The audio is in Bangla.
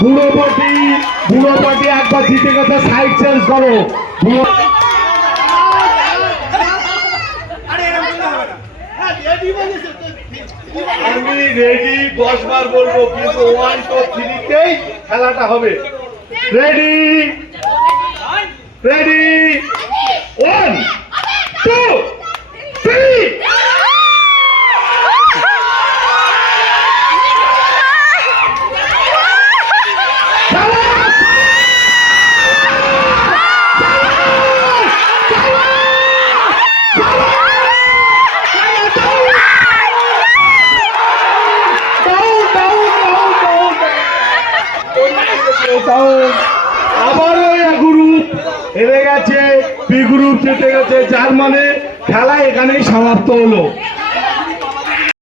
বুড়ো পার্টি একবার জিতে গেছে, সাইড চেঞ্জ করো। আমি রেডি 10 বার বলবো, কিন্তু 1 2 3 তেই খেলাটা হবে। Ready ready 1 2 3। আবারও এ গ্রুপ হেরে গেছে, বি গ্রুপ জিতে গেছে, যার মানে খেলা এখানেই সমাপ্ত হলো।